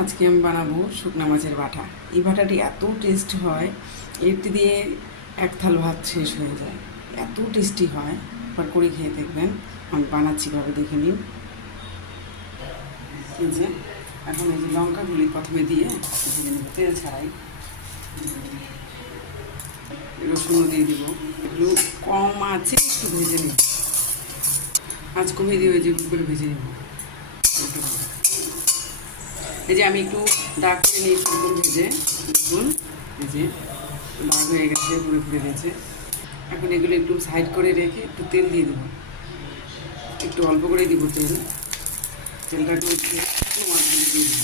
আজকে আমি বানাবো শুকনা মাছের বাটা। এই বাটাটি এত টেস্ট হয় এটি দিয়ে এক থাল ভাত শেষ হয়ে যায়। এত টেস্টি হয়, একবার করে খেয়ে দেখবেন। আমি বানাচ্ছি ভাবে দেখে নিন। এই যে, এখন এই যে লঙ্কাগুলি প্রথমে দিয়ে তেল ছাড়াই। রসুন দিয়ে দিব। একটু কম আছে, একটু ভেজে নিব। আজ কমিয়ে দিয়ে ওই যে ভেজে নেব। এই যে আমি একটু দাগ করে নিয়েছি এরকম ভেজে দেখুন এই যে দাগ হয়ে গেছে পুরো ফুটে গেছে এখন এগুলো একটু সাইড করে রেখে একটু তেল দিয়ে দেবো। একটু অল্প করে দিব তেল। তেলটা একটু দিয়ে দিব।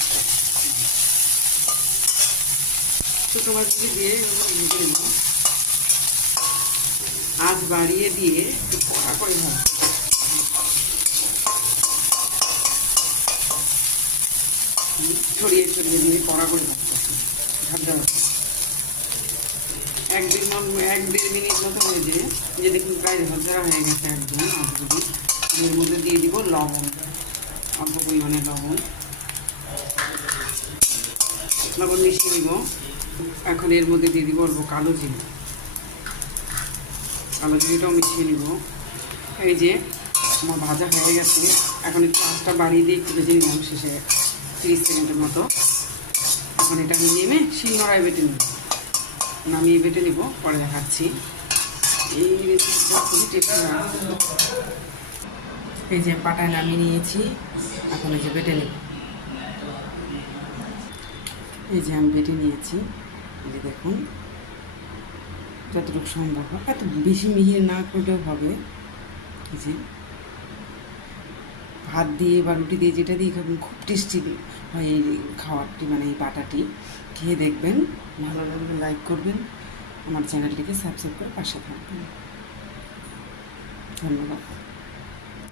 ছোটো মাছগুলি দিয়ে ভেজে নেব। আজ বাড়িয়ে দিয়ে একটু কড়া করে ভাবো ছড়িয়ে ছড়িয়ে দিয়ে কড়া করে ভাজতেছি ঢাকা এক দেড় এক দেড় মিনিট মতো হয়ে যে দেখুন, প্রায় ভাজা হয়ে গেছে একদম মাছগুলি এর মধ্যে দিয়ে দিব লবণ, অল্প পরিমাণে লবণ। লবণ মিশিয়ে দিব। এখন এর মধ্যে দিয়ে দিব অল্প কালো জিরে। কালো জিরেটাও মিশিয়ে নিব। এই যে, আমার ভাজা হয়ে গেছে। এখন একটু আঁচটা বাড়িয়ে দিয়ে একটু ভেজে নিলাম শেষে। তিরিশ সেকেন্ডের মতো। এখন এটা আমি নেমে শিলনোড়ায় বেটে নেব। নামিয়ে বেটে নেব, পরে দেখাচ্ছি। এই রেসিপিটা এই যে পাটায় নামিয়ে নিয়েছি, এখন এই যে বেটে নেব। এই যে আমি বেটে নিয়েছি, এই দেখুন, যতটুকু সম্ভব হয় এত বেশি মিহিয়ে না করলেও হবে। এই যে ভাত দিয়ে বা রুটি দিয়ে যেটা দিয়ে খাবেন, খুব টেস্টি হয় এই খাওয়ারটি মানে এই পাটাটি খেয়ে দেখবেন, ভালো লাগবে লাইক করবেন, আমার চ্যানেলটিকে সাবস্ক্রাইব করে পাশে থাকবেন। ধন্যবাদ।